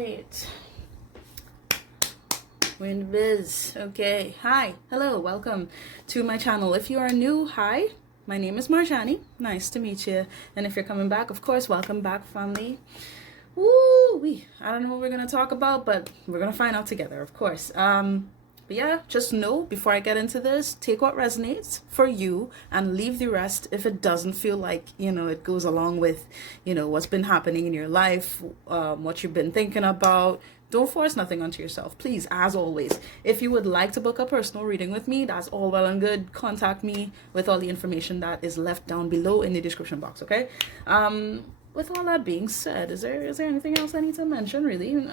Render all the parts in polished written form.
right. We're in biz. Okay. Hi. Hello. Welcome to my channel. If you are new, hi. My name is Marjani. Nice to meet you. And if you're coming back, of course, welcome back, family. Woo! I don't know what we're going to talk about, but we're going to find out together, of course. But yeah, just know before I get into this, take what resonates for you and leave the rest if it doesn't feel like, it goes along with, what's been happening in your life, what you've been thinking about. Don't force nothing onto yourself. Please, as always, if you would like to book a personal reading with me, that's all well and good. Contact me with all the information that is left down below in the description box, okay? With all that being said, is there anything else I need to mention, really?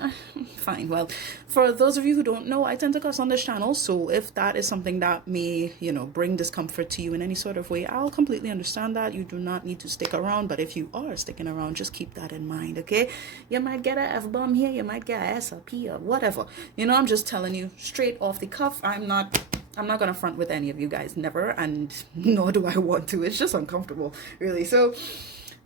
Fine. Well, for those of you who don't know, I tend to cuss on this channel, so if that is something that may, bring discomfort to you in any sort of way, I'll completely understand that. You do not need to stick around, but if you are sticking around, just keep that in mind, okay? You might get an F-bomb here, you might get an SLP or whatever. I'm just telling you straight off the cuff. I'm not gonna front with any of you guys, never, and nor do I want to. It's just uncomfortable, really. So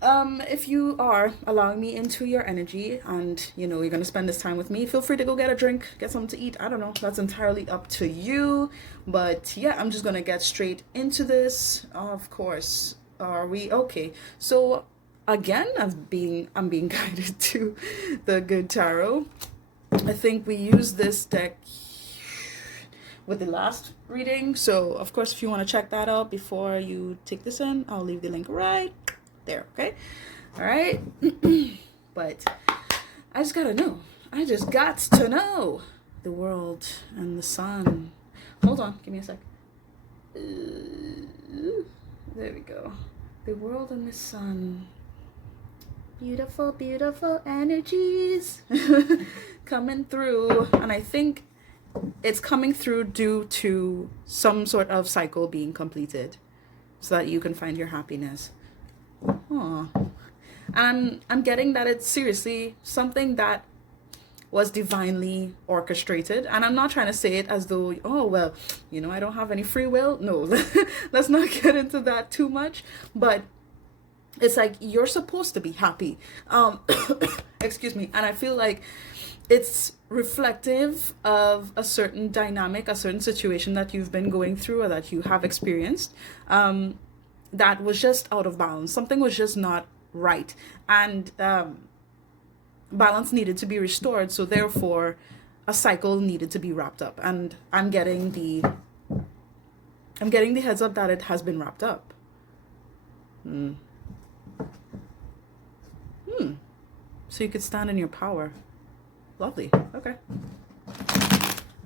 if you are allowing me into your energy and you're going to spend this time with me, feel free to go get a drink, get something to eat. I don't know, that's entirely up to you. But yeah, I'm just going to get straight into this. Of course. Are we okay? So again, I'm being guided to the Good Tarot. I think we used this deck with the last reading. So of course, if you want to check that out before you take this in, I'll leave the link right there, okay? All right. But I just got to know the world and the sun. Hold on, give me a sec. There we go. The world and the sun. Beautiful, beautiful energies coming through. And I think it's coming through due to some sort of cycle being completed so that you can find your happiness. And I'm getting that it's seriously something that was divinely orchestrated. And I'm not trying to say it as though, I don't have any free will. No, let's not get into that too much. But it's like you're supposed to be happy. Excuse me. And I feel like it's reflective of a certain dynamic, a certain situation that you've been going through or that you have experienced. That was just out of balance. Something was just not right. And balance needed to be restored. So therefore, a cycle needed to be wrapped up. And I'm getting the heads up that it has been wrapped up. So you could stand in your power. Lovely. Okay.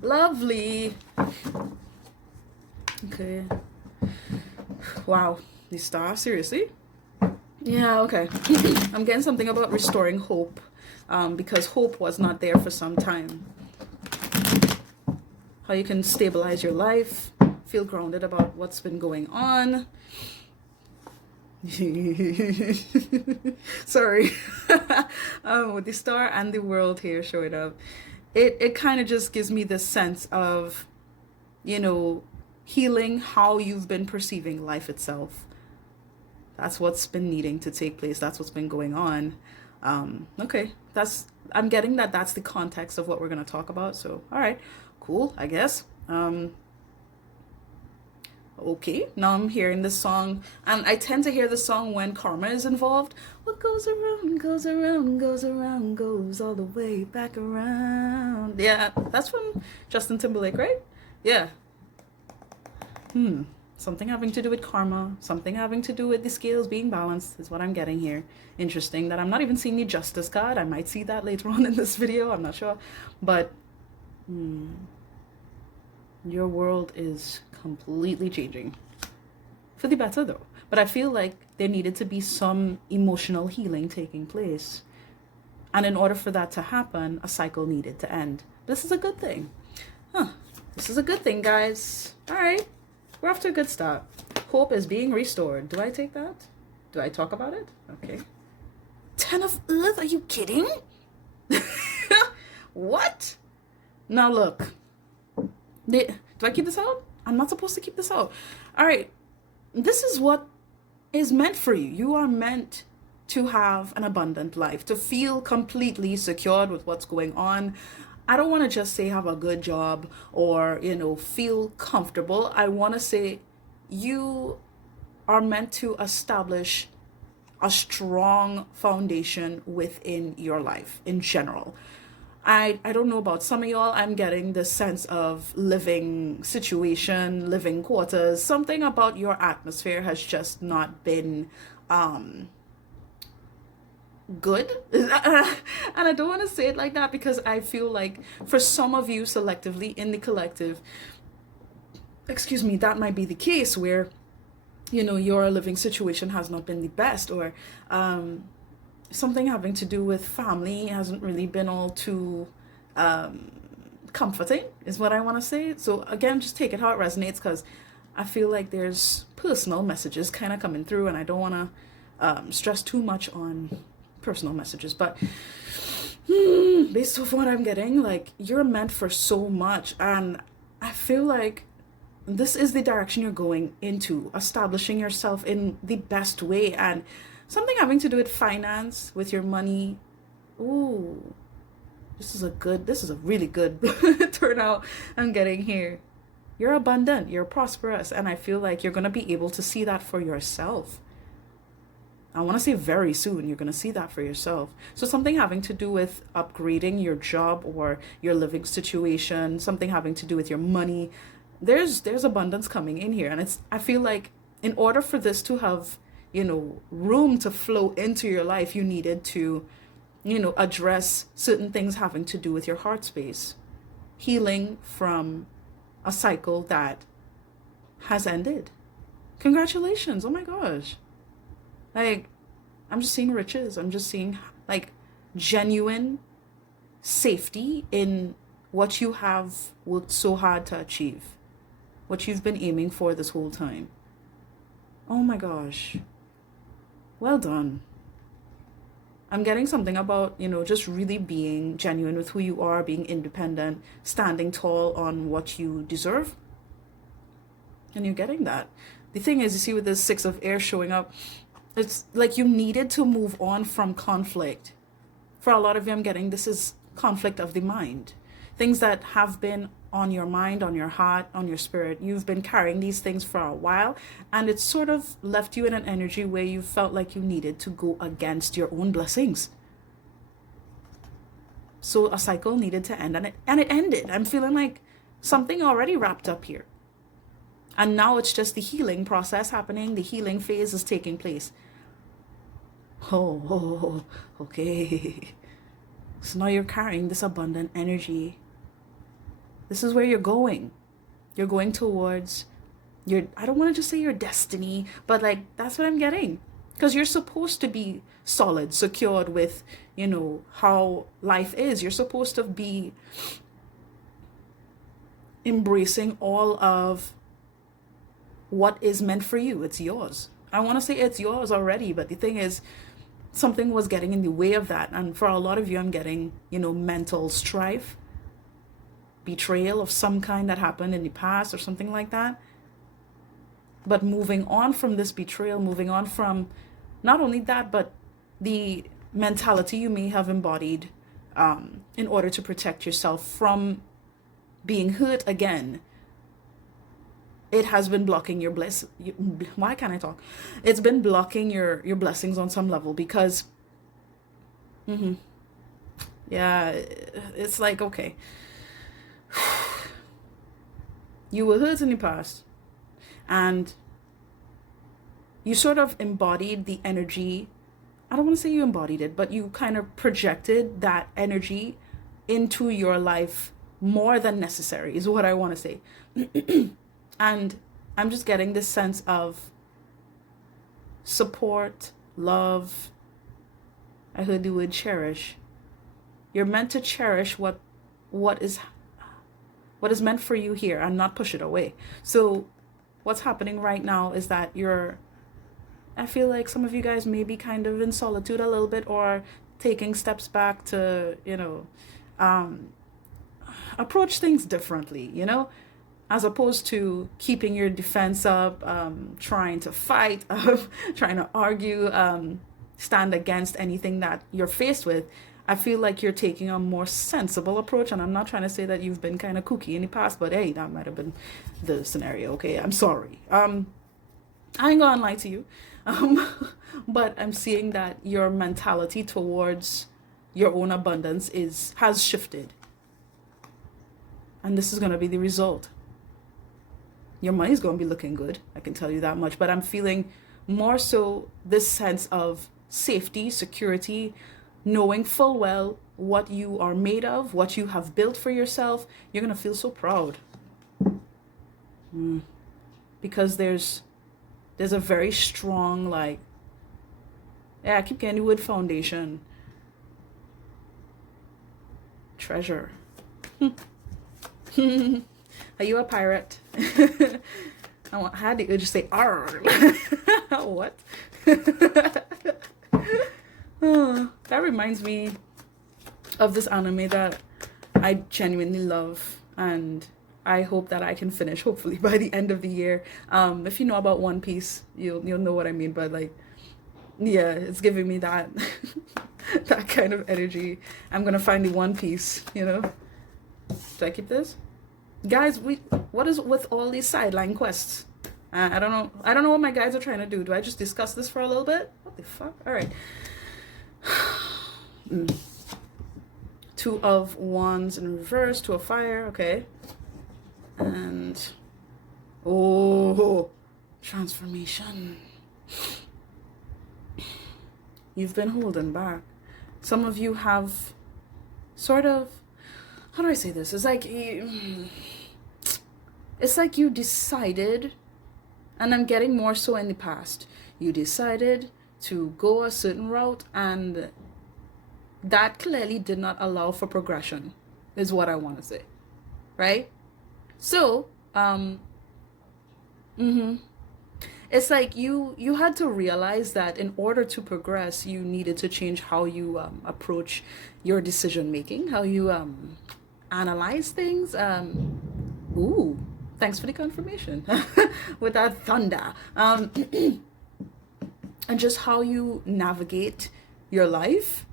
Lovely. Okay. Wow. The star, seriously? Yeah, okay. I'm getting something about restoring hope, because hope was not there for some time. How you can stabilize your life, feel grounded about what's been going on. Sorry. With the star and the world here showing up, it kind of just gives me this sense of, healing how you've been perceiving life itself. That's what's been needing to take place. That's what's been going on. Okay, I'm getting that that's the context of what we're going to talk about. So, all right, cool, I guess. Okay, now I'm hearing this song, and I tend to hear the song when karma is involved. What goes around, goes around, goes around, goes all the way back around. Yeah, that's from Justin Timberlake, right? Yeah. Something having to do with karma, something having to do with the scales being balanced is what I'm getting here. Interesting that I'm not even seeing the Justice card. I might see that later on in this video, I'm not sure. But your world is completely changing. For the better though. But I feel like there needed to be some emotional healing taking place. And in order for that to happen, a cycle needed to end. This is a good thing. This is a good thing, guys. All right. We're off to a good start. Hope is being restored. Do I take that? Do I talk about it? Okay. 10 of Earth? Are you kidding? What? Now look. Do I keep this out? I'm not supposed to keep this out. All right. This is what is meant for you. You are meant to have an abundant life, to feel completely secured with what's going on. I don't want to just say have a good job or, feel comfortable. I want to say you are meant to establish a strong foundation within your life in general. I don't know about some of y'all. I'm getting this sense of living situation, living quarters. Something about your atmosphere has just not been good. And I don't want to say it like that because I feel like for some of you selectively in the collective, excuse me, that might be the case where, your living situation has not been the best, or something having to do with family hasn't really been all too comforting, is what I want to say. So again, just take it how it resonates, because I feel like there's personal messages kind of coming through, and I don't want to stress too much on personal messages. But based off what I'm getting, like, you're meant for so much, and I feel like this is the direction you're going into, establishing yourself in the best way, and something having to do with finance, with your money. Ooh, this is a really good turnout I'm getting here. You're abundant, you're prosperous, and I feel like you're going to be able to see that for yourself. I want to say very soon, you're going to see that for yourself. So something having to do with upgrading your job or your living situation, something having to do with your money, there's abundance coming in here. And I feel like in order for this to have, room to flow into your life, you needed to, address certain things having to do with your heart space, healing from a cycle that has ended. Congratulations. Oh my gosh. Like, I'm just seeing riches. I'm just seeing like genuine safety in what you have worked so hard to achieve, what you've been aiming for this whole time. Oh my gosh. Well done. I'm getting something about, just really being genuine with who you are, being independent, standing tall on what you deserve. And you're getting that. The thing is, you see, with this 6 of air showing up, it's like you needed to move on from conflict. For a lot of you, I'm getting this is conflict of the mind. Things that have been on your mind, on your heart, on your spirit. You've been carrying these things for a while, and it's sort of left you in an energy where you felt like you needed to go against your own blessings. So a cycle needed to end, and it ended. I'm feeling like something already wrapped up here. And now it's just the healing process happening. The healing phase is taking place. Oh, okay. So now you're carrying this abundant energy. This is where you're going. You're going towards I don't want to just say your destiny, but like, that's what I'm getting. Because you're supposed to be solid, secured with, how life is. You're supposed to be embracing all of what is meant for you. It's yours. I want to say it's yours already, but the thing is, something was getting in the way of that. And for a lot of you, I'm getting, mental strife, betrayal of some kind that happened in the past or something like that. But moving on from this betrayal, moving on from not only that, but the mentality you may have embodied in order to protect yourself from being hurt again. It has been blocking your why can't I talk? It's been blocking your blessings on some level, because yeah, it's like, okay, you were hurt in the past, and you sort of embodied the energy. I don't want to say you embodied it, but you kind of projected that energy into your life more than necessary, is what I want to say. And I'm just getting this sense of support, love. I heard the word cherish. You're meant to cherish what is meant for you here and not push it away. So what's happening right now is that I feel like some of you guys may be kind of in solitude a little bit, or taking steps back to, approach things differently, as opposed to keeping your defense up, trying to fight, trying to argue. stand against anything that you're faced with. I feel like you're taking a more sensible approach, and I'm not trying to say that you've been kind of kooky in the past, but hey, that might have been the scenario. Okay, I'm sorry. I ain't gonna lie to you, um, but I'm seeing that your mentality towards your own abundance has shifted, and this is gonna be the result. Your money's gonna be looking good. I can tell you that much. But I'm feeling more so this sense of safety, security, knowing full well what you are made of, what you have built for yourself. You're gonna feel so proud, because there's a very strong, like, yeah, I keep getting the wood foundation. Treasure. Are you a pirate? I had to just say "arr." What? Oh, that reminds me of this anime that I genuinely love, and I hope that I can finish hopefully by the end of the year. If you know about One Piece, you'll know what I mean. But like, yeah, it's giving me that that kind of energy. I'm gonna find the One Piece. Do I keep this? Guys, what is with all these sideline quests? I don't know. I don't know what my guys are trying to do. Do I just discuss this for a little bit? What the fuck? All right. Two of Wands in reverse, Two of Fire. Okay. And oh, transformation. You've been holding back. Some of you have sort of, how do I say this? It's like you decided, and I'm getting more so in the past, you decided to go a certain route, and that clearly did not allow for progression, is what I want to say, right? So, it's like you had to realize that in order to progress, you needed to change how you approach your decision making, how you analyze things. Ooh, thanks for the confirmation with that thunder. And just how you navigate your life.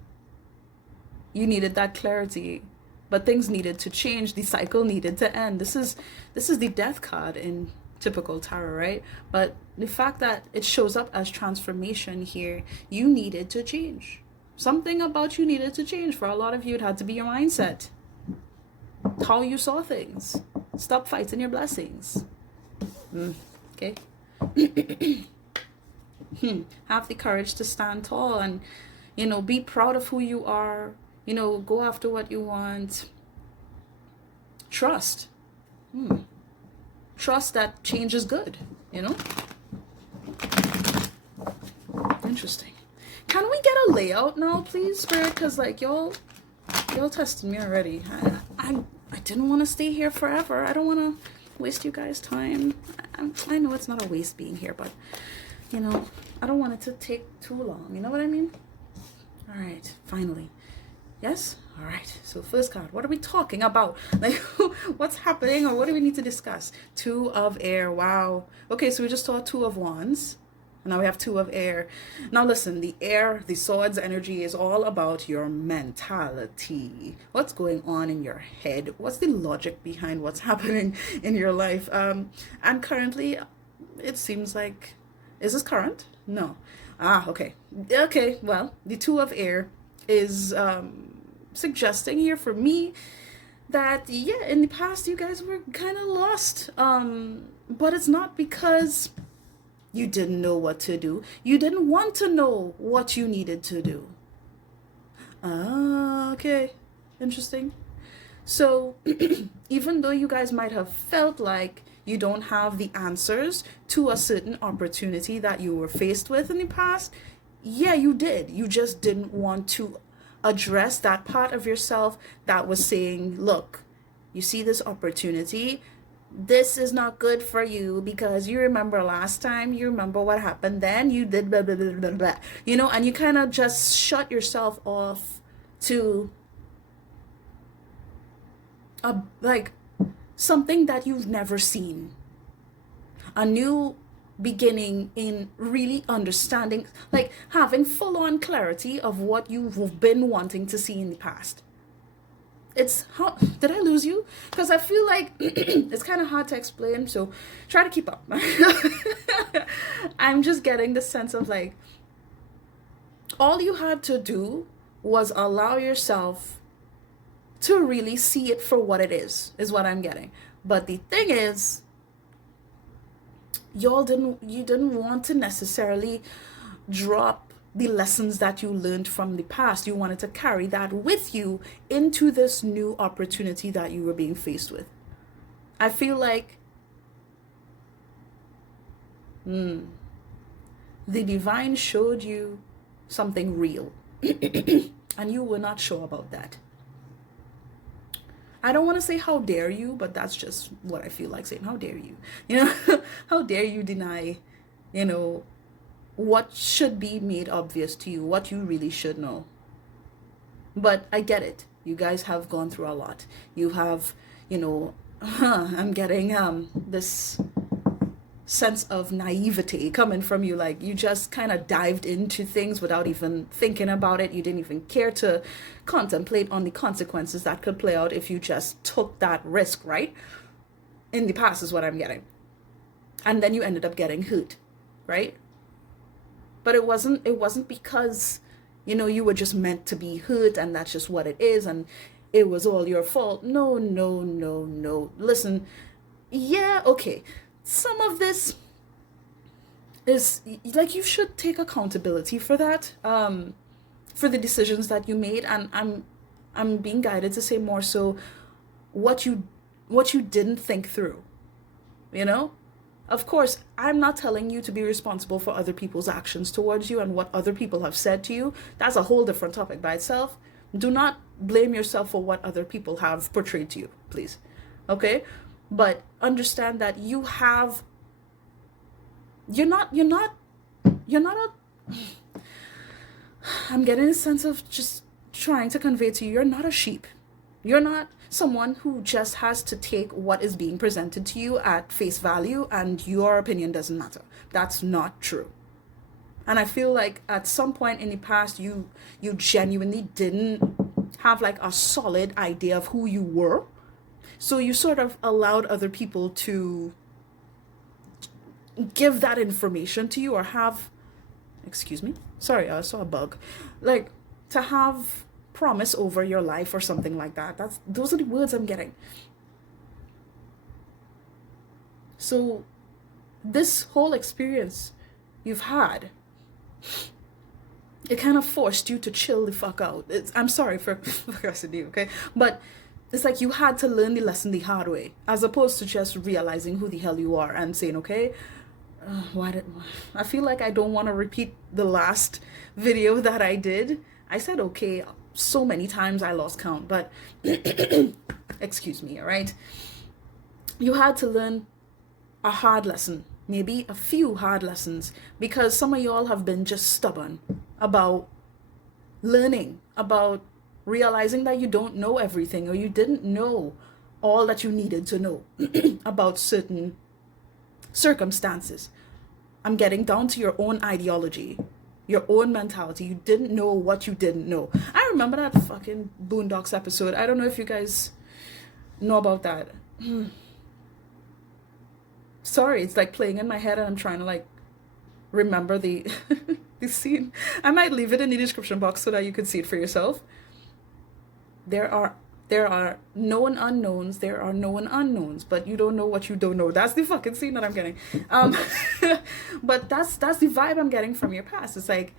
You needed that clarity, but things needed to change. The cycle needed to end. This is the death card in typical tarot, right? But the fact that it shows up as transformation here, you needed to change. Something about you needed to change. For a lot of you, it had to be your mindset, how you saw things. Stop fighting your blessings. Okay. Have the courage to stand tall and, be proud of who you are. Go after what you want. Trust. Trust that change is good, Interesting. Can we get a layout now, please, Spirit? Because, like, y'all tested me already. I didn't want to stay here forever. I don't want to waste you guys' time. I know it's not a waste being here, but, I don't want it to take too long. You know what I mean? All right, finally. Yes? All right. So first card, what are we talking about? Like, what's happening, or what do we need to discuss? Two of Air. Wow. Okay, so we just saw Two of Wands. And now we have Two of Air. Now listen, the air, the swords energy is all about your mentality. What's going on in your head? What's the logic behind what's happening in your life? And currently, it seems like, is this current? No. Okay. Okay, well, the Two of Air is suggesting here for me that, yeah, in the past you guys were kind of lost, but it's not because you didn't know what to do. You didn't want to know what you needed to do. Okay, interesting. So even though you guys might have felt like you don't have the answers to a certain opportunity that you were faced with in the past, yeah, you did. You just didn't want to address that part of yourself that was saying, look, you see this opportunity, this is not good for you because you remember last time, you remember what happened then, you did blah, blah, blah, blah, blah. And you kind of just shut yourself off to like something that you've never seen, a new beginning in really understanding, like having full on clarity of what you've been wanting to see in the past. It's how did I lose you? Because I feel like it's kind of hard to explain, so try to keep up. I'm just getting the sense of like all you had to do was allow yourself to really see it for what it is what I'm getting. But the thing is, you didn't want to necessarily drop the lessons that you learned from the past. You wanted to carry that with you into this new opportunity that you were being faced with. I feel like the divine showed you something real and you were not sure about that. I don't want to say how dare you, but that's just what I feel like saying. How dare you? You know, how dare you deny, you know, what should be made obvious to you, what you really should know. But I get it. You guys have gone through a lot. You have, you know, I'm getting this sense of naivety coming from you. Like you just kind of dived into things without even thinking about it. You didn't even care to contemplate on the consequences that could play out if you just took that risk, right? In the past is what I'm getting. And then you ended up getting hurt, right? But it wasn't because, you know, you were just meant to be hurt and that's just what it is and it was all your fault. No. Listen, yeah, okay. Some of this is like you should take accountability for that, for the decisions that you made, and I'm being guided to say more so what you didn't think through, you know. Of course, I'm not telling you to be responsible for other people's actions towards you and what other people have said to you. That's a whole different topic by itself. Do not blame yourself for what other people have portrayed to you, please. Okay? But understand that you're not a, I'm getting a sense of just trying to convey to you, you're not a sheep. You're not someone who just has to take what is being presented to you at face value and your opinion doesn't matter. That's not true. And I feel like at some point in the past, you genuinely didn't have like a solid idea of who you were. So you sort of allowed other people to give that information to you or have, excuse me, sorry, I saw a bug, like to have promise over your life or something like that. Those are the words I'm getting. So this whole experience you've had, it kind of forced you to chill the fuck out. I'm sorry for cussing you, okay? But it's like you had to learn the lesson the hard way, as opposed to just realizing who the hell you are and saying, okay, I feel like I don't want to repeat the last video that I did. I said okay so many times I lost count, but excuse me, all right? You had to learn a hard lesson, maybe a few hard lessons, because some of y'all have been just stubborn about learning, about realizing that you don't know everything or you didn't know all that you needed to know about certain circumstances. I'm getting down to your own ideology, your own mentality. You didn't know what you didn't know. I remember that fucking Boondocks episode. I don't know if you guys know about that. Sorry, it's like playing in my head and I'm trying to like remember the the scene. I might leave it in the description box so that you could see it for yourself. There are known unknowns, there are known unknowns, but you don't know what you don't know. That's the fucking scene that I'm getting. But that's the vibe I'm getting from your past. It's like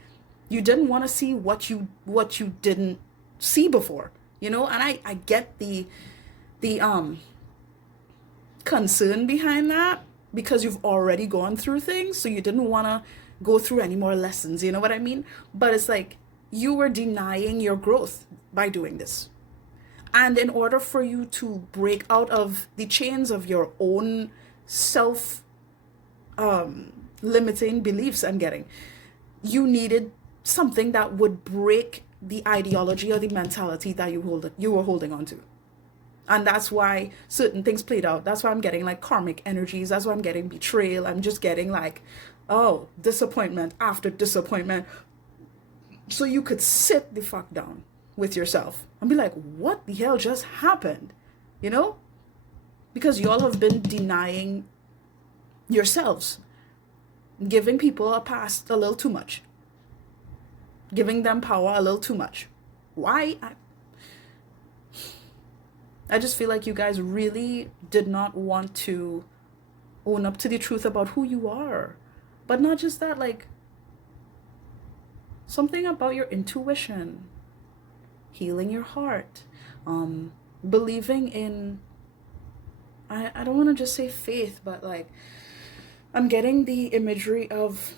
you didn't want to see what you didn't see before, you know. And I get the concern behind that, because you've already gone through things, so you didn't want to go through any more lessons, you know what I mean? But it's like you were denying your growth by doing this. And in order for you to break out of the chains of your own self limiting beliefs I'm getting, you needed something that would break the ideology or the mentality that you were holding on to. And that's why certain things played out. That's why I'm getting like karmic energies. That's why I'm getting betrayal. I'm just getting like, oh, disappointment after disappointment. So you could sit the fuck down with yourself and be like, what the hell just happened? You know? Because y'all have been denying yourselves, giving people a pass a little too much, giving them power a little too much. Why? I just feel like you guys really did not want to own up to the truth about who you are. But not just that, like, something about your intuition, healing your heart, believing in, I don't want to just say faith, but like, I'm getting the imagery of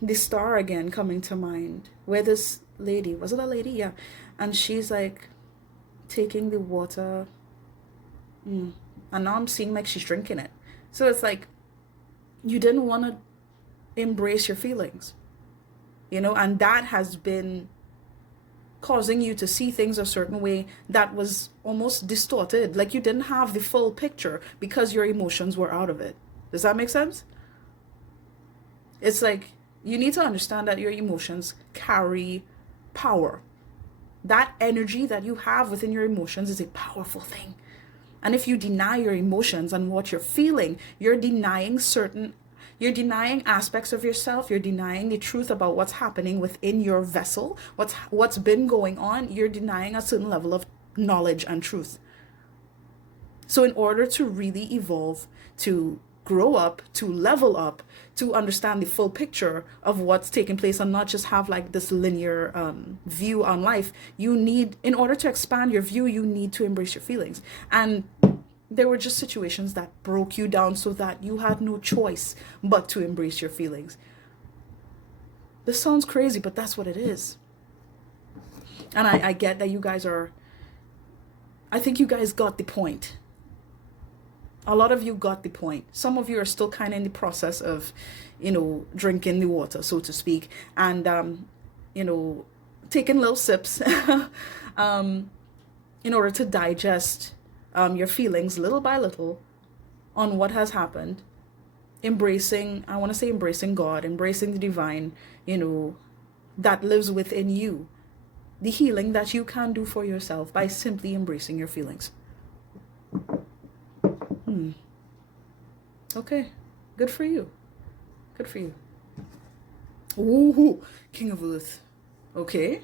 the star again coming to mind, where this lady, was it a lady? Yeah. And she's like taking the water, and now I'm seeing like she's drinking it. So it's like, you didn't want to embrace your feelings, you know, and that has been causing you to see things a certain way that was almost distorted. Like you didn't have the full picture because your emotions were out of it. Does that make sense? It's like, you need to understand that your emotions carry power. That energy that you have within your emotions is a powerful thing. And if you deny your emotions and what you're feeling, you're denying aspects of yourself. You're denying the truth about what's happening within your vessel, what's been going on. You're denying a certain level of knowledge and truth. So in order to really evolve, to grow up, to level up, to understand the full picture of what's taking place and not just have like this linear view on life, in order to expand your view, you need to embrace your feelings. And there were just situations that broke you down so that you had no choice but to embrace your feelings. This sounds crazy, but that's what it is. And I get that you guys I think you guys got the point. A lot of you got the point. Some of you are still kind of in the process of, drinking the water, so to speak, and, taking little sips in order to digest your feelings little by little on what has happened. Embracing God, embracing the divine, that lives within you. The healing that you can do for yourself by simply embracing your feelings. Okay, good for you. Good for you. Ooh, King of Earth. Okay.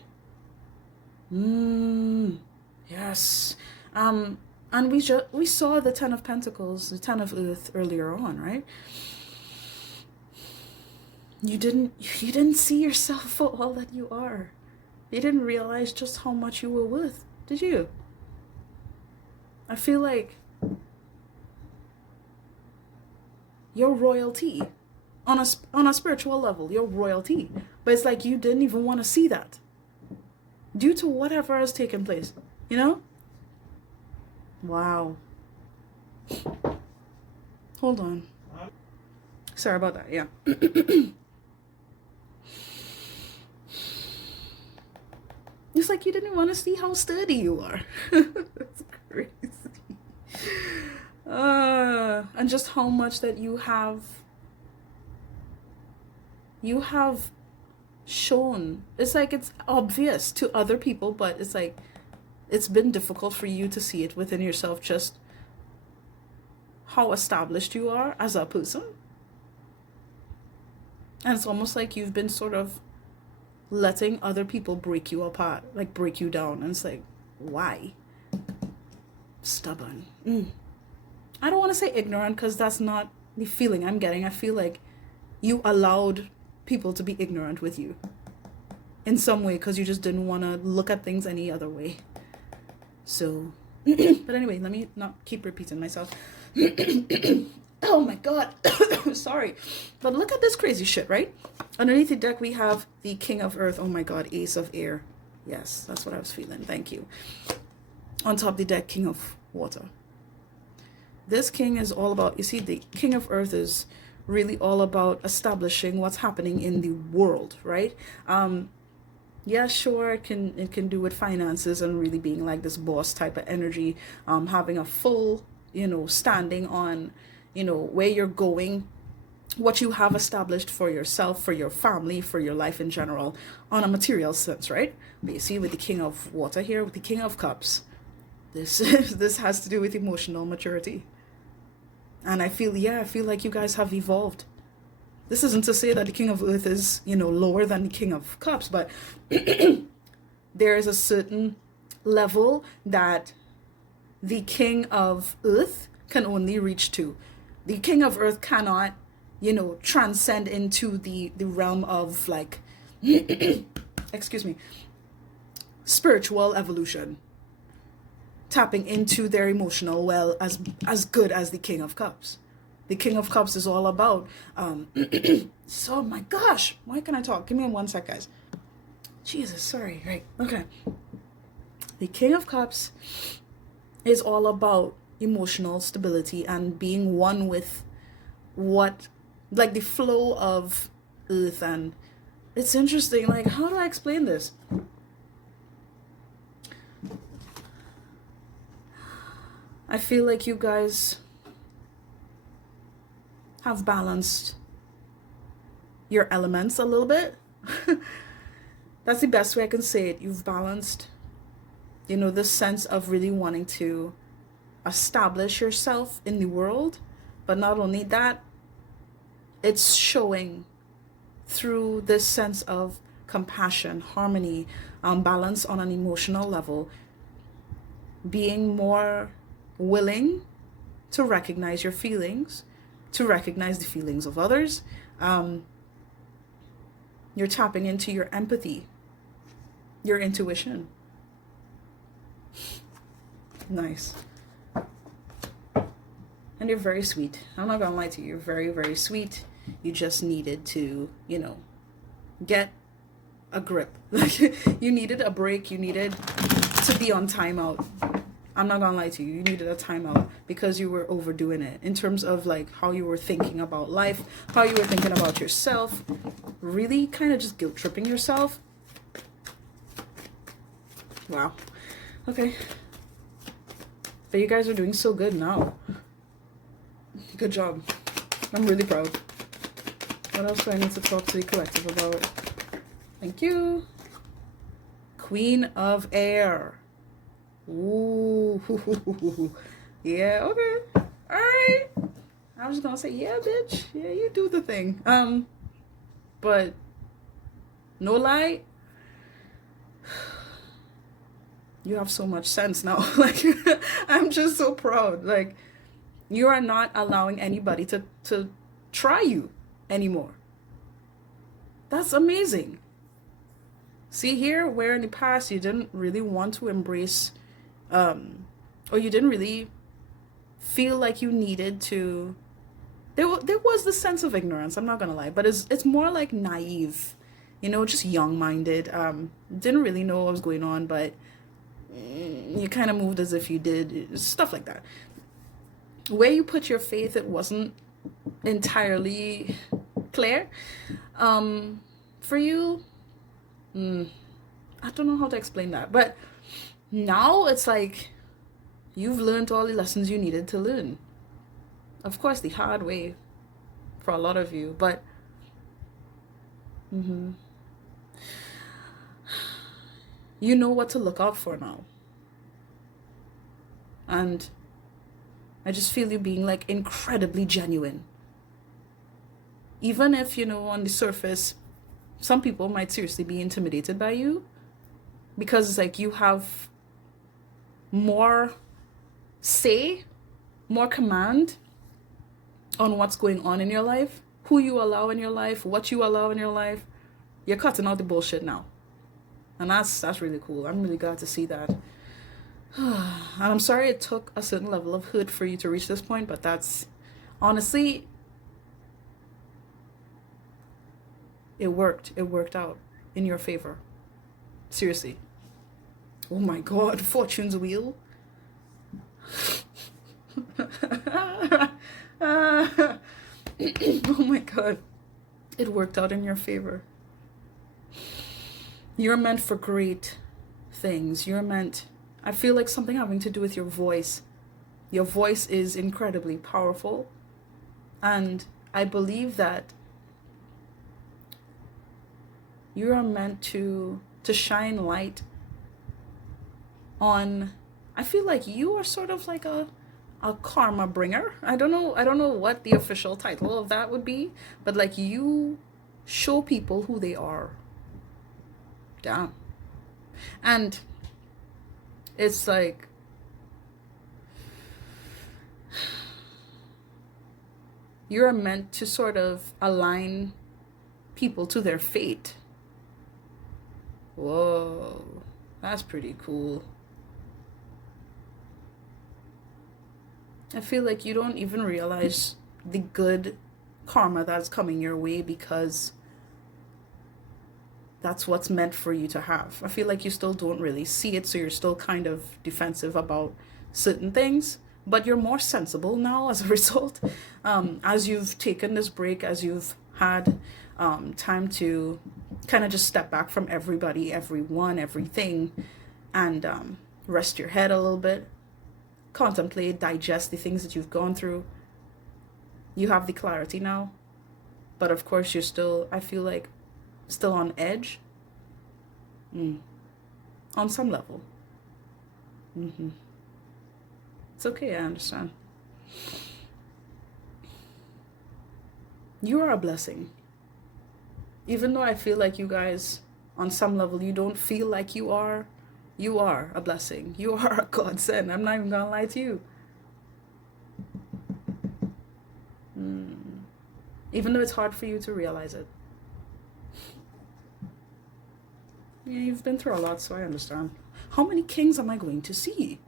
Yes. And we saw the Ten of Pentacles, the Ten of Earth earlier on, right? You didn't see yourself for all that you are. You didn't realize just how much you were worth, did you? I feel like you're royalty. On a spiritual level, you're royalty. But it's like you didn't even want to see that. Due to whatever has taken place. Wow. Hold on. Sorry about that, yeah. It's like you didn't want to see how sturdy you are. That's crazy. And just how much that you have shown. It's like it's obvious to other people, but it's like it's been difficult for you to see it within yourself, just how established you are as a person. And it's almost like you've been sort of letting other people break you apart, like break you down. And it's like, why? Stubborn. I don't want to say ignorant, because that's not the feeling I'm getting. I feel like you allowed people to be ignorant with you in some way because you just didn't want to look at things any other way. So, but anyway, let me not keep repeating myself. Oh my God. Sorry. But look at this crazy shit, right? Underneath the deck, we have the King of Earth. Oh my God. Ace of Air. Yes, that's what I was feeling. Thank you. On top of the deck, King of Water. This king is all about, you see, the King of Earth is really all about establishing what's happening in the world, right? Yeah, sure, it can do with finances and really being like this boss type of energy, having a full, standing on, where you're going, what you have established for yourself, for your family, for your life in general, on a material sense, right? But you see, with the King of Water here, with the King of Cups, this this has to do with emotional maturity. And I feel like you guys have evolved. This isn't to say that the King of Earth is, lower than the King of Cups, but there is a certain level that the King of Earth can only reach to. The King of Earth cannot, transcend into the realm of like, excuse me, spiritual evolution, tapping into their emotional well as good as the King of Cups. The King of Cups is all about, so my gosh, why can I talk? Give me 1 sec, guys. Jesus, sorry, right, okay. The King of Cups is all about emotional stability and being one with what, like the flow of earth. And it's interesting, like, how do I explain this? I feel like you guys have balanced your elements a little bit. That's the best way I can say it. You've balanced, this sense of really wanting to establish yourself in the world. But not only that, it's showing through this sense of compassion, harmony, balance on an emotional level, being more willing to recognize your feelings, to recognize the feelings of others. You're tapping into your empathy, your intuition. Nice. And you're very sweet. I'm not gonna lie to you. You're very, very sweet. You just needed to, get a grip. Like, you needed a break. You needed to be on timeout. I'm not gonna lie to you. You needed a timeout because you were overdoing it in terms of like how you were thinking about life, how you were thinking about yourself, really kind of just guilt tripping yourself. Wow. Okay. But you guys are doing so good now. Good job. I'm really proud. What else do I need to talk to the collective about? Thank you. Queen of Air. Ooh. Yeah, okay. Alright. I was just gonna say, yeah, bitch. Yeah, you do the thing. But no lie, you have so much sense now. Like, I'm just so proud. Like, you are not allowing anybody to try you anymore. That's amazing. See here, where in the past you didn't really want to embrace, or you didn't really feel like you needed to. There was the sense of ignorance. I'm not gonna lie, but it's more like naive, just young-minded. Didn't really know what was going on, but you kind of moved as if you did. Stuff like that. Where you put your faith, it wasn't entirely clear. For you, I don't know how to explain that, but now it's like you've learned all the lessons you needed to learn. Of course, the hard way for a lot of you, but you know what to look out for now. And I just feel you being like incredibly genuine. Even if, on the surface, some people might seriously be intimidated by you because it's like you have more say, more command on what's going on in your life, who you allow in your life, what you allow in your life. You're cutting out the bullshit now. And that's really cool. I'm really glad to see that. And I'm sorry it took a certain level of hurt for you to reach this point, but that's honestly, it worked. It worked out in your favor. Seriously. Oh my God, Fortune's wheel. Oh my God. It worked out in your favor. You're meant for great things. I feel like something having to do with your voice. Your voice is incredibly powerful. And I believe that you are meant to shine light on, I feel like you are sort of like a karma bringer. I don't know what the official title of that would be, but like you show people who they are. Damn. And it's like you're meant to sort of align people to their fate. Whoa, that's pretty cool. I feel like you don't even realize the good karma that's coming your way because that's what's meant for you to have. I feel like you still don't really see it, so you're still kind of defensive about certain things, but you're more sensible now as a result. As you've taken this break, as you've had time to kind of just step back from everybody, everyone, everything, and rest your head a little bit, contemplate, digest the things that you've gone through. You have the clarity now, but of course you're still, I feel like, still on edge. On some level. It's okay, I understand. You are a blessing. Even though I feel like you guys, on some level, you don't feel like you are a blessing. You are a godsend. I'm not even gonna lie to you. Even though it's hard for you to realize it. Yeah, you've been through a lot, so I understand. How many kings am I going to see?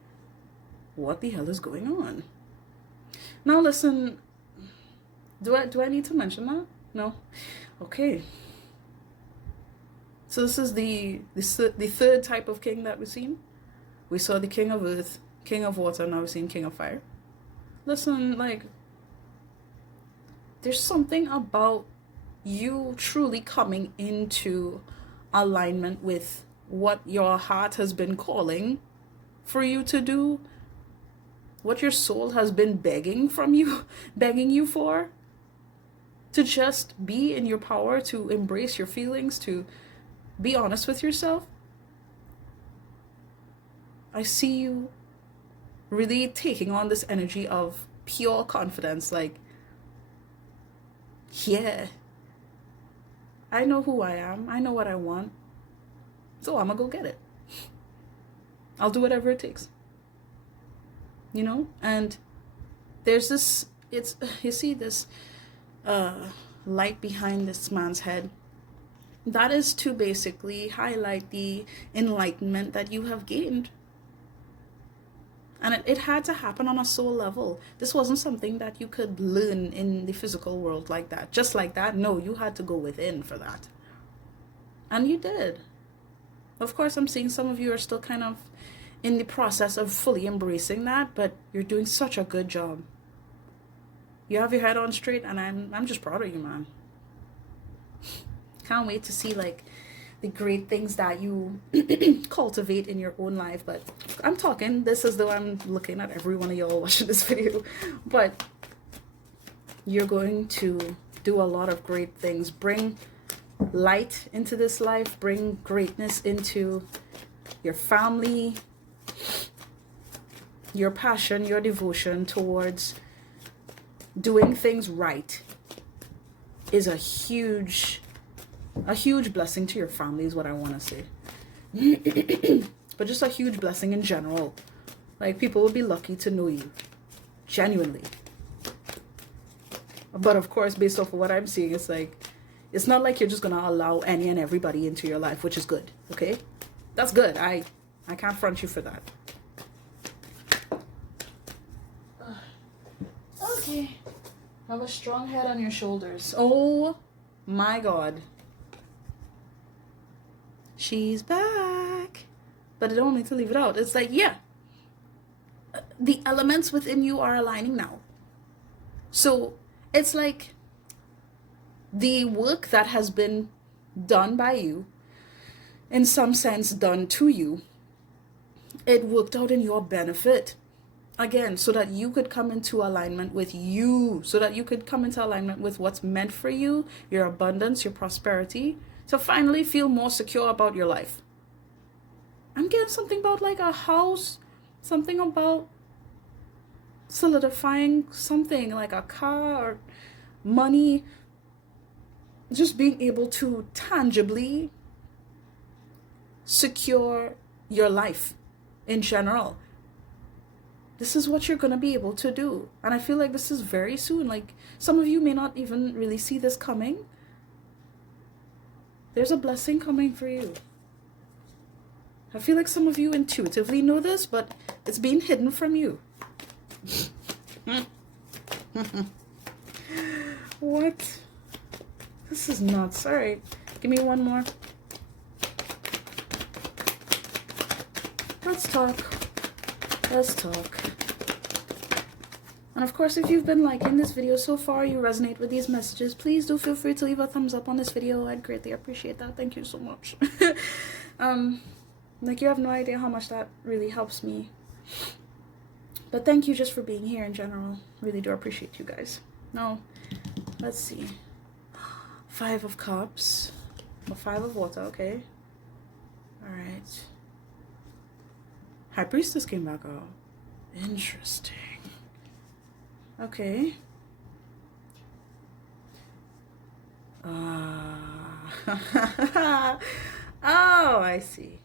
What the hell is going on? Now listen, do I need to mention that? No? Okay. So this is the third type of king that we've seen. We saw the king of earth, king of water, now we're seeing king of fire. Listen, like, there's something about you truly coming into alignment with what your heart has been calling for you to do, what your soul has been begging you for, to just be in your power, to embrace your feelings, to be honest with yourself. I see you really taking on this energy of pure confidence, like, yeah, I know who I am, I know what I want, so I'm gonna go get it. I'll do whatever it takes. You know? And there's this, you see this light behind this man's head. That is to basically highlight the enlightenment that you have gained. And it had to happen on a soul level. This wasn't something that you could learn in the physical world like that. Just like that. No, you had to go within for that. And you did. Of course, I'm seeing some of you are still kind of in the process of fully embracing that, but you're doing such a good job. You have your head on straight, and I'm just proud of you, man. Can't wait to see like the great things that you cultivate in your own life. But I'm talking this as though I'm looking at every one of y'all watching this video. But you're going to do a lot of great things. Bring light into this life. Bring greatness into your family, your passion, your devotion towards doing things right is a huge blessing to your family is what I want to say. But just a huge blessing in general. Like, people will be lucky to know you. Genuinely. But of course, based off of what I'm seeing, it's like, it's not like you're just going to allow any and everybody into your life, which is good. Okay? That's good. I can't front you for that. Okay. Have a strong head on your shoulders. Oh my God. She's back. But I don't need to leave it out. It's like, yeah, the elements within you are aligning now. So it's like the work that has been done by you in some sense done to you, it worked out in your benefit. Again, so that you could come into alignment with you, so that you could come into alignment with what's meant for you, your abundance, your prosperity, to finally feel more secure about your life. I'm getting something about like a house, something about solidifying something like a car or money, just being able to tangibly secure your life in general. This is what you're going to be able to do. And I feel like this is very soon. Like, some of you may not even really see this coming. There's a blessing coming for you. I feel like some of you intuitively know this, but it's being hidden from you. What? This is nuts. All right. Give me one more. Let's talk. Let's talk. And of course, if you've been liking this video so far, you resonate with these messages, please do feel free to leave a thumbs up on this video. I'd greatly appreciate that. Thank you so much. Like, you have no idea how much that really helps me. But thank you just for being here in general. Really do appreciate you guys. Now, let's see. 5 of Cups. Or 5 of Water, okay. Alright. High Priestess came back out. Interesting. Okay. Oh, I see.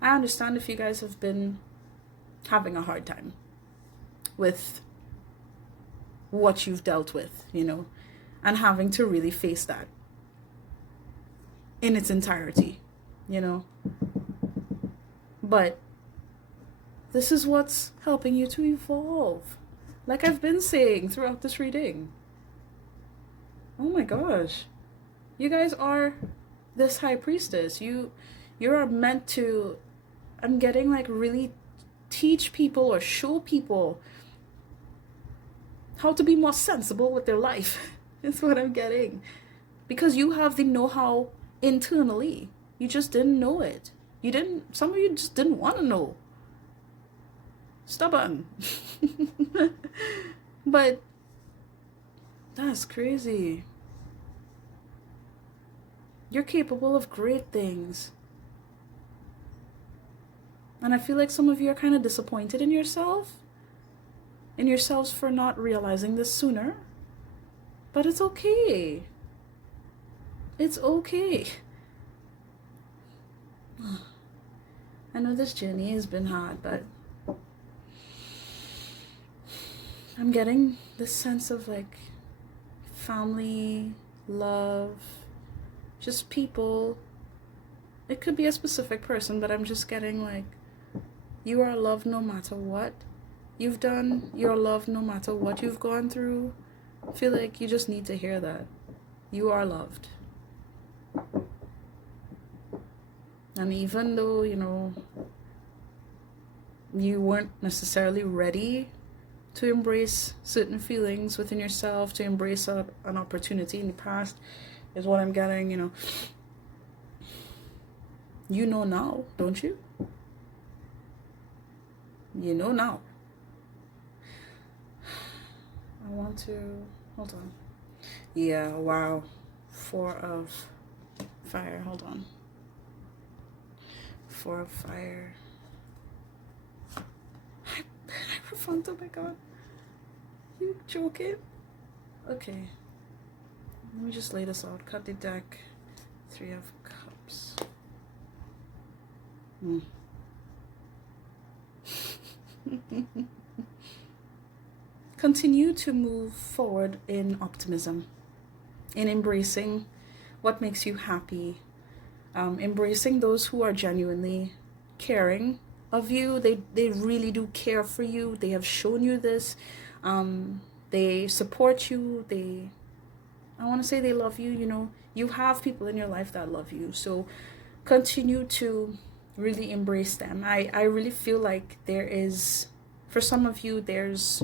I understand if you guys have been having a hard time with what you've dealt with, you know, and having to really face that in its entirety, you know. But this is what's helping you to evolve. Like I've been saying throughout this reading. Oh my gosh. You guys are this High Priestess. You are meant to, I'm getting like, really teach people or show people how to be more sensible with their life. That's what I'm getting. Because you have the know-how internally. You just didn't know it. Some of you just didn't want to know. Stubborn. But that's crazy. You're capable of great things. And I feel like some of you are kind of disappointed in yourselves for not realizing this sooner. But it's okay. It's okay. I know this journey has been hard, but I'm getting this sense of like family, love, just people. It could be a specific person, but I'm just getting like, you are loved no matter what you've done. You're loved no matter what you've gone through. I feel like you just need to hear that. You are loved. And even though, you know, you weren't necessarily ready to embrace certain feelings within yourself, to embrace an opportunity in the past, is what I'm getting, you know. You know now, don't you? You know now. I want to, hold on. Yeah, wow. 4 of Fire, hold on. 4 of Fire. Hierophant, oh my god. You joking? Okay. Let me just lay this out. Cut the deck. 3 of Cups. Continue to move forward in optimism, in embracing what makes you happy, embracing those who are genuinely caring of you. They really do care for you. They have shown you this. They support you. I want to say they love you. You know, you have people in your life that love you. So continue to really embrace them. I really feel like there is, for some of you, there's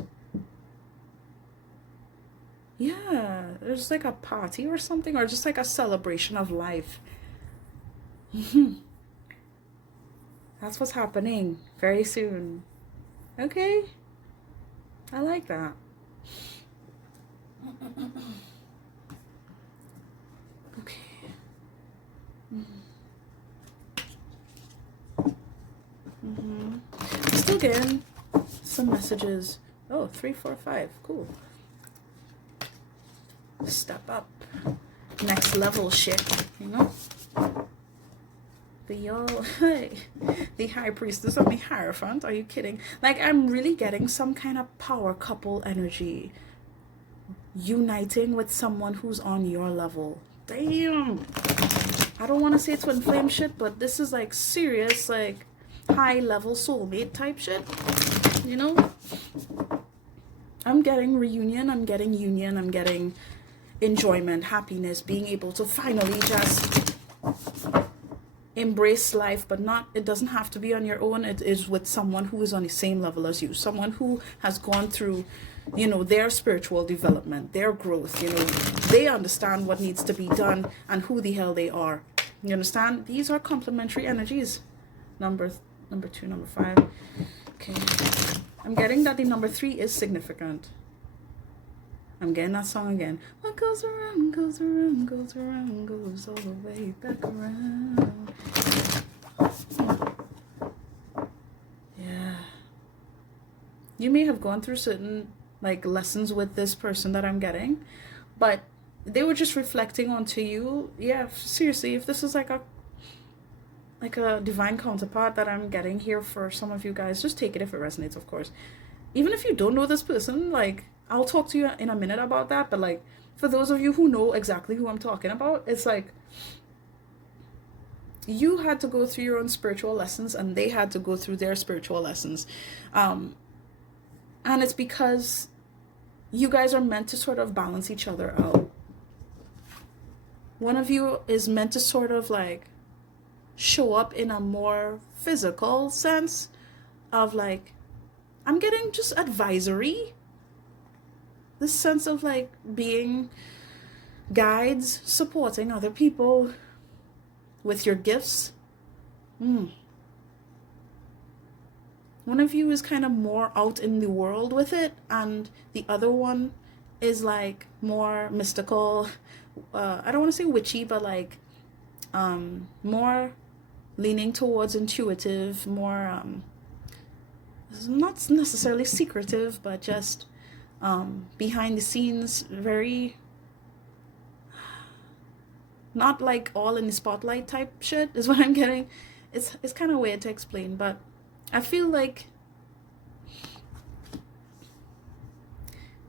like a party or something, or just like a celebration of life That's what's happening very soon. Okay? I like that. Okay. Still getting some messages. Oh, 3, 4, 5. Cool. Step up. Next level shit, you know? But yo, the high priestess of the Hierophant, are you kidding? Like, I'm really getting some kind of power couple energy uniting with someone who's on your level. Damn. I don't want to say twin flame shit, but this is like serious, like high level soulmate type shit, you know? I'm getting reunion, I'm getting union, I'm getting enjoyment, happiness, being able to finally just embrace life, but not, it doesn't have to be on your own. It is with someone who is on the same level as you, someone who has gone through, you know, their spiritual development, their growth, you know, they understand what needs to be done and who the hell they are. You understand? These are complementary energies. Number 2, number 5. Okay. I'm getting that the number 3 is significant. I'm getting that song again. What goes around, goes around, goes around, goes all the way back around. Yeah. You may have gone through certain like lessons with this person that I'm getting, but they were just reflecting onto you. Yeah, seriously, if this is like a divine counterpart that I'm getting here for some of you guys, just take it if it resonates, of course. Even if you don't know this person, like, I'll talk to you in a minute about that, but like, for those of you who know exactly who I'm talking about, it's like, you had to go through your own spiritual lessons and they had to go through their spiritual lessons. And it's because you guys are meant to sort of balance each other out. One of you is meant to sort of like show up in a more physical sense of like, I'm getting just advisory. This sense of like being guides, supporting other people with your gifts. One of you is kind of more out in the world with it, and the other one is like more mystical. I don't want to say witchy, but like more leaning towards intuitive, more not necessarily secretive, but just behind the scenes, very not like all in the spotlight type shit is what I'm getting. It's kind of weird to explain, but I feel like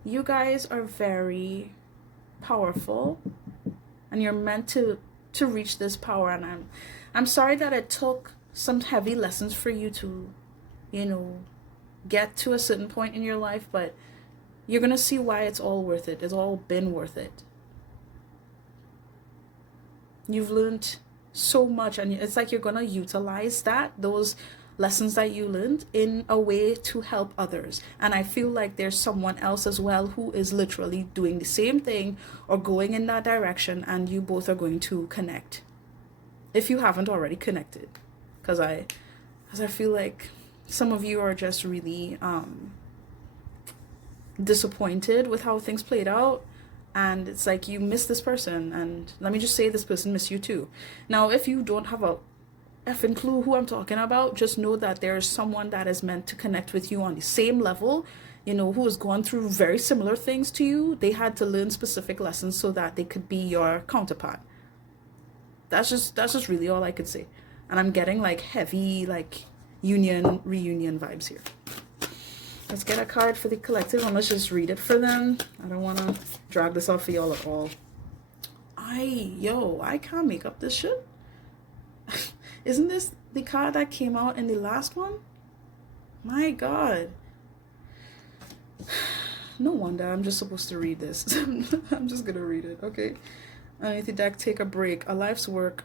you guys are very powerful and you're meant to reach this power, and I'm sorry that it took some heavy lessons for you to, you know, get to a certain point in your life, but you're gonna see why it's all worth it. It's all been worth it. You've learned so much, and it's like you're gonna utilize those lessons that you learned in a way to help others. And I feel like there's someone else as well who is literally doing the same thing or going in that direction, and you both are going to connect if you haven't already connected, because I feel like some of you are just really disappointed with how things played out, and it's like you miss this person, and let me just say, this person miss you too. Now, if you don't have a effing clue who I'm talking about, just know that there's someone that is meant to connect with you on the same level, you know, who has gone through very similar things to you. They had to learn specific lessons so that they could be your counterpart. That's just really all I could say. And I'm getting like heavy like reunion vibes here. Let's get a card for the collective and let's just read it for them. I don't want to drag this off for y'all at all. I can't make up this shit. Isn't this the card that came out in the last one? My God. No wonder I'm just supposed to read this. I'm just gonna read it, okay? Underneath the deck, take a break. A life's work,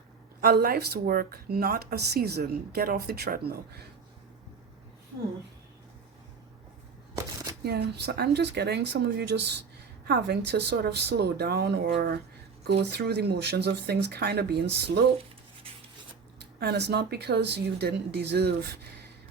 not a season. Get off the treadmill. Yeah, so I'm just getting some of you just having to sort of slow down or go through the motions of things kind of being slow. And it's not because you didn't deserve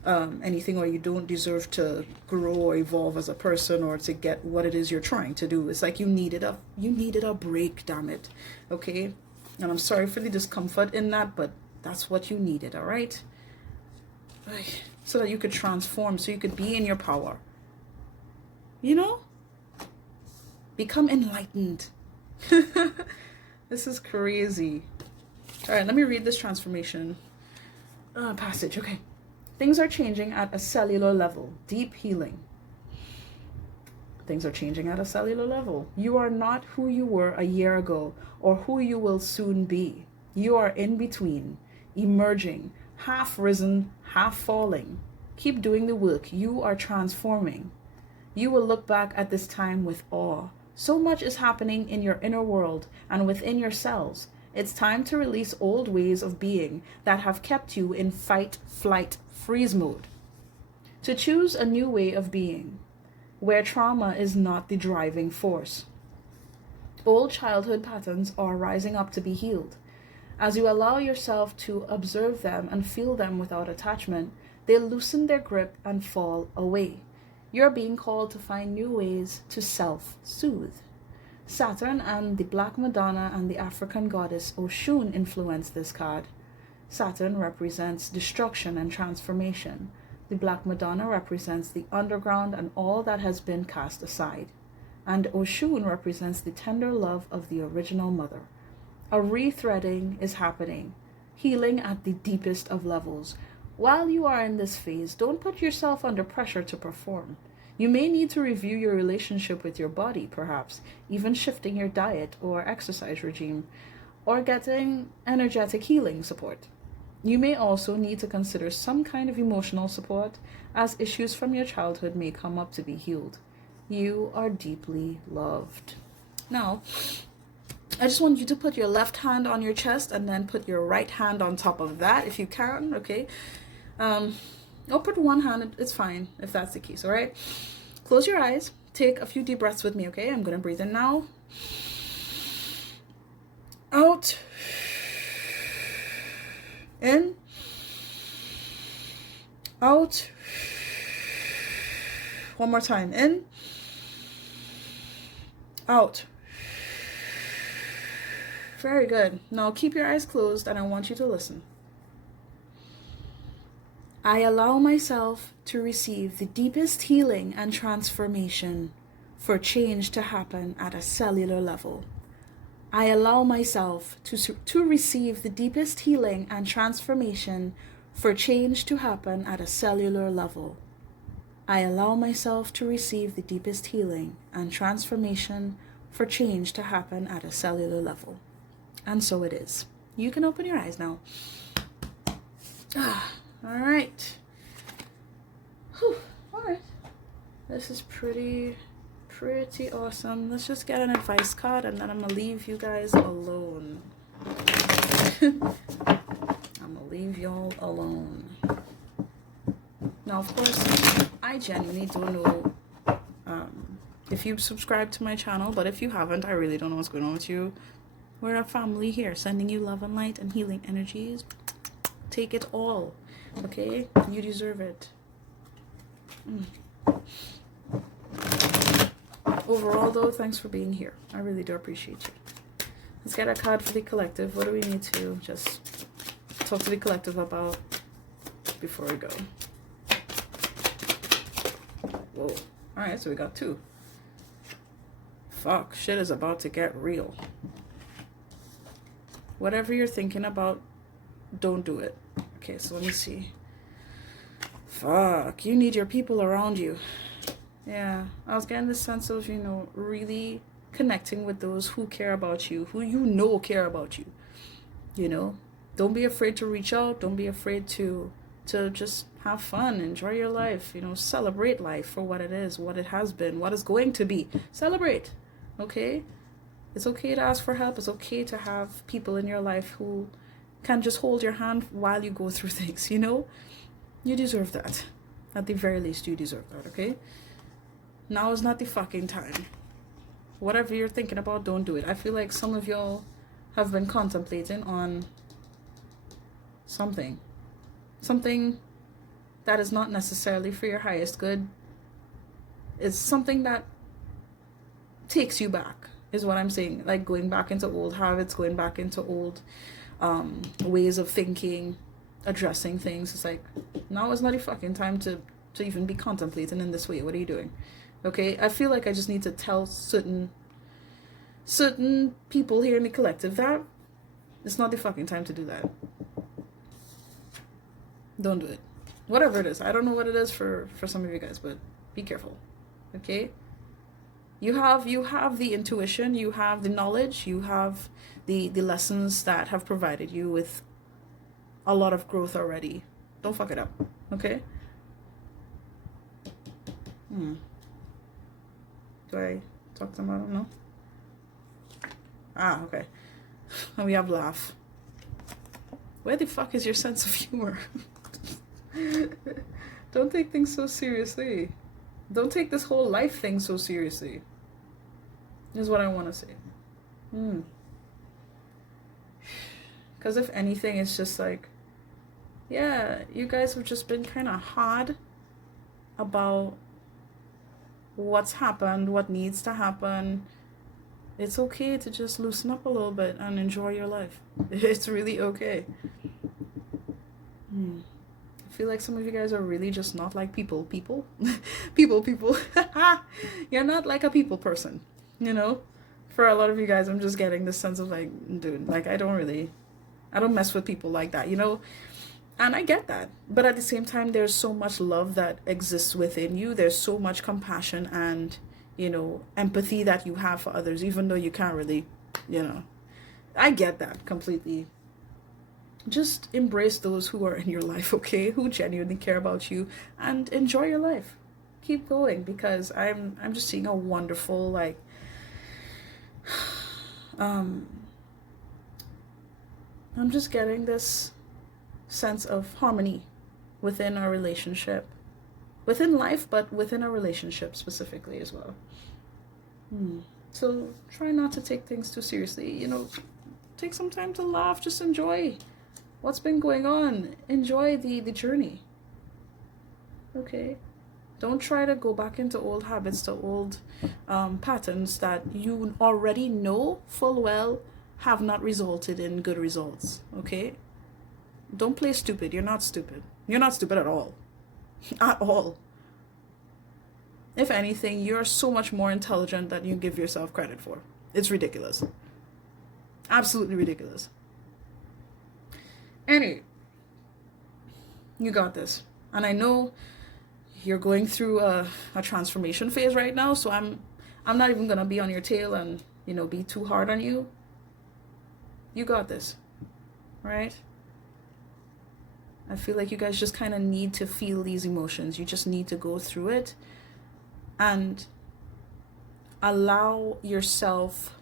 anything, or you don't deserve to grow or evolve as a person or to get what it is you're trying to do. It's like you needed a break, damn it. Okay? And I'm sorry for the discomfort in that, but that's what you needed, all right? So that you could transform, so you could be in your power. You know? Become enlightened. This is crazy. All right, let me read this transformation passage. Okay. Things are changing at a cellular level. Deep healing. Things are changing at a cellular level. You are not who you were a year ago or who you will soon be. You are in between, emerging, half risen, half falling. Keep doing the work. You are transforming. You will look back at this time with awe. So much is happening in your inner world and within your cells. It's time to release old ways of being that have kept you in fight, flight, freeze mode. To choose a new way of being, where trauma is not the driving force. Old childhood patterns are rising up to be healed. As you allow yourself to observe them and feel them without attachment, they loosen their grip and fall away. You're being called to find new ways to self-soothe. Saturn and the Black Madonna and the African goddess Oshun influence this card. Saturn represents destruction and transformation. The Black Madonna represents the underground and all that has been cast aside. And Oshun represents the tender love of the original mother. A rethreading is happening, healing at the deepest of levels. While you are in this phase, don't put yourself under pressure to perform. You may need to review your relationship with your body, perhaps, even shifting your diet or exercise regime, or getting energetic healing support. You may also need to consider some kind of emotional support, as issues from your childhood may come up to be healed. You are deeply loved. Now, I just want you to put your left hand on your chest and then put your right hand on top of that if you can, okay? Or put one hand, it's fine if that's the case, all right? Close your eyes. Take a few deep breaths with me, okay? I'm going to breathe in now. Out. In. Out. One more time. In. Out. Very good. Now keep your eyes closed and I want you to listen. I allow myself to receive the deepest healing and transformation for change to happen at a cellular level. I allow myself to receive the deepest healing and transformation for change to happen at a cellular level. I allow myself to receive the deepest healing and transformation for change to happen at a cellular level. And so it is. You can open your eyes now. All right. Whew. All right. This is pretty awesome. Let's just get an advice card and then I'm going to leave you guys alone. I'm going to leave y'all alone. Now, of course, I genuinely don't know if you've subscribed to my channel, but if you haven't, I really don't know what's going on with you. We're a family here, sending you love and light and healing energies. Take it all, okay? You deserve it. Overall, though, thanks for being here. I really do appreciate you. Let's get a card for the collective. What do we need to just talk to the collective about before we go? Whoa. Alright, so we got two. Fuck, shit is about to get real. Whatever you're thinking about, don't do it. Okay, so let me see. Fuck, you need your people around you. Yeah, I was getting this sense of, really connecting with those who care about you, who care about you. Don't be afraid to reach out. Don't be afraid to just have fun, enjoy your life, celebrate life for what it is, what it has been, what it's going to be. Celebrate, okay? It's okay to ask for help. It's okay to have people in your life who can just hold your hand while you go through things, You deserve that. At the very least, you deserve that, okay? Now is not the fucking time. Whatever you're thinking about, don't do it. I feel like some of y'all have been contemplating on something that is not necessarily for your highest good. It's something that takes you back, is what I'm saying. Like going back into old habits, going back into old ways of thinking, addressing things. It's like, now is not a fucking time to even be contemplating in this way. What are you doing? Okay, I feel like I just need to tell certain people here in the collective that it's not the fucking time to do that. Don't do it. Whatever it is. I don't know what it is for some of you guys, but be careful. Okay? You have the intuition, you have the knowledge, you have the lessons that have provided you with a lot of growth already. Don't fuck it up. Okay? Do I talk to them? I don't know. Ah, okay. And we have laugh. Where the fuck is your sense of humor? Don't take things so seriously. Don't take this whole life thing so seriously. Is what I want to say. Because if anything, it's just like, yeah, you guys have just been kind of hard about what's happened, what needs to happen. It's okay to just loosen up a little bit and enjoy your life. It's really okay. I feel like some of you guys are really just not like people. You're not like a people person, you know? For a lot of you guys, I'm just getting this sense of like, dude, like I don't mess with people like that, you know? And I get that. But at the same time, there's so much love that exists within you. There's so much compassion and, you know, empathy that you have for others, even though you can't really, you know. I get that completely. Just embrace those who are in your life, okay? Who genuinely care about you, and enjoy your life. Keep going, because I'm just seeing a wonderful, like, I'm just getting this sense of harmony within our relationship, within life, but within our relationship specifically as well. So try not to take things too seriously, you know. Take some time to laugh. Just enjoy what's been going on. Enjoy the journey. Okay? Don't try to go back into old habits, to old patterns that you already know full well have not resulted in good results. Okay? Don't play stupid. You're not stupid. You're not stupid at all. At all. If anything, you're so much more intelligent than you give yourself credit for. It's ridiculous. Absolutely ridiculous. Anyway, you got this. And I know you're going through a transformation phase right now, so I'm not even gonna be on your tail and, you know, be too hard on you. You got this, right? I feel like you guys just kind of need to feel these emotions. You just need to go through it and allow yourself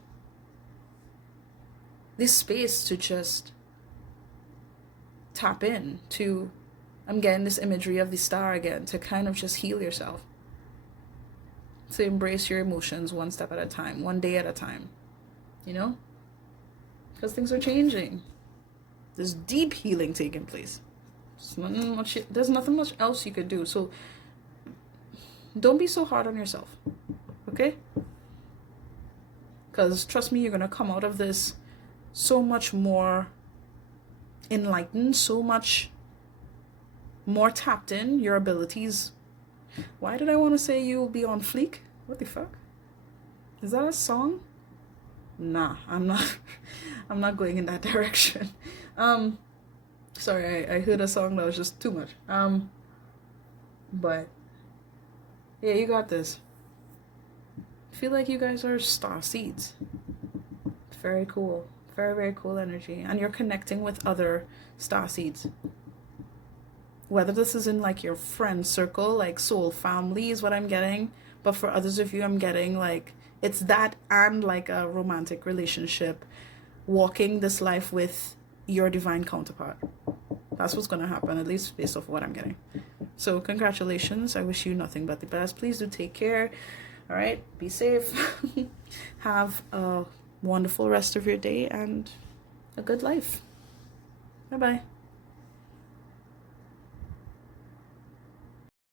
this space to just tap in to, I'm getting this imagery of the star again, to kind of just heal yourself, to embrace your emotions one step at a time, one day at a time, you know, because things are changing. There's deep healing taking place. There's nothing much else you could do. So don't be so hard on yourself, okay? Because trust me, you're gonna come out of this so much more enlightened, so much more tapped in, your abilities. Why did I want to say you'll be on fleek? What the fuck? Is that a song? Nah, I'm not going in that direction. Sorry, I heard a song that was just too much. But yeah, you got this. I feel like you guys are star seeds. It's very cool. Very, very cool energy. And you're connecting with other star seeds. Whether this is in like your friend circle, like soul family is what I'm getting. But for others of you, I'm getting like, it's that and like a romantic relationship, walking this life with your divine counterpart. That's what's going to happen, at least based off what I'm getting. So congratulations. I wish you nothing but the best. Please do take care. All right. Be safe. Have a wonderful rest of your day and a good life. Bye-bye.